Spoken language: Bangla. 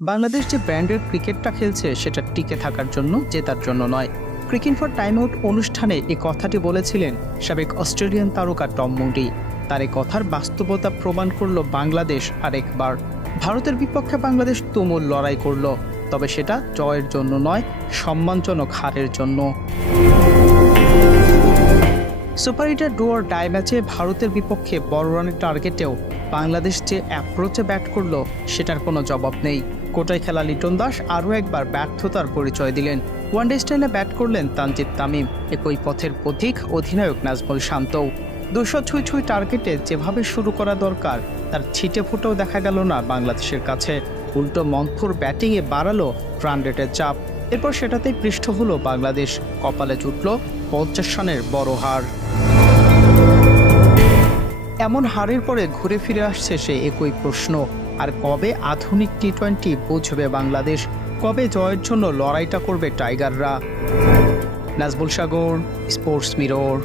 বাংলাদেশ যে ব্র্যান্ডের ক্রিকেটটা খেলছে সেটা টিকে থাকার জন্য, জেতার জন্য নয়। ক্রিকেট ফর টাইম আউট অনুষ্ঠানে এই কথাটি বলেছিলেন সাবেক অস্ট্রেলিয়ান তারকা টম মুডি। তার এই কথার বাস্তবতা প্রমাণ করলো বাংলাদেশ আরেকবার। ভারতের বিপক্ষে বাংলাদেশ তুমুল লড়াই করলো, তবে সেটা জয়ের জন্য নয়, সম্মানজনক হারের জন্য। Super hitter do or die ম্যাচে ভারতের বিপক্ষে বড় রানের টার্গেটেও বাংলাদেশ যে অ্যাপ্রোচে ব্যাট করলো সেটার কোনো জবাব নেই। কোটায় খেলা লিটন দাস আরও একবার ব্যর্থতার পরিচয় দিলেন। ওয়ানডে স্টাইলে ব্যাট করলেন তানজিদ তামিম, একই পথের পথিক অধিনায়ক নাজমুল শান্তও। 200 টার্গেটে যেভাবে শুরু করা দরকার তার ছিটে ফুটেও দেখা গেল না বাংলাদেশের কাছে। উল্টো মন্থর ব্যাটিংয়ে বাড়ালো রান রেটের চাপ। এরপর সেটাতেই পৃষ্ঠ হলো বাংলাদেশ, কপালে জুটল 50 রানের বড় হার। এমন হারের পরে ঘুরে ফিরে আসছে সে একই প্রশ্ন, আর কবে আধুনিক টি-20 বুঝবে বাংলাদেশ? কবে জয়ের জন্য লড়াইটা করবে টাইগাররা? নাজমুল সাগর, স্পোর্টস মিরর।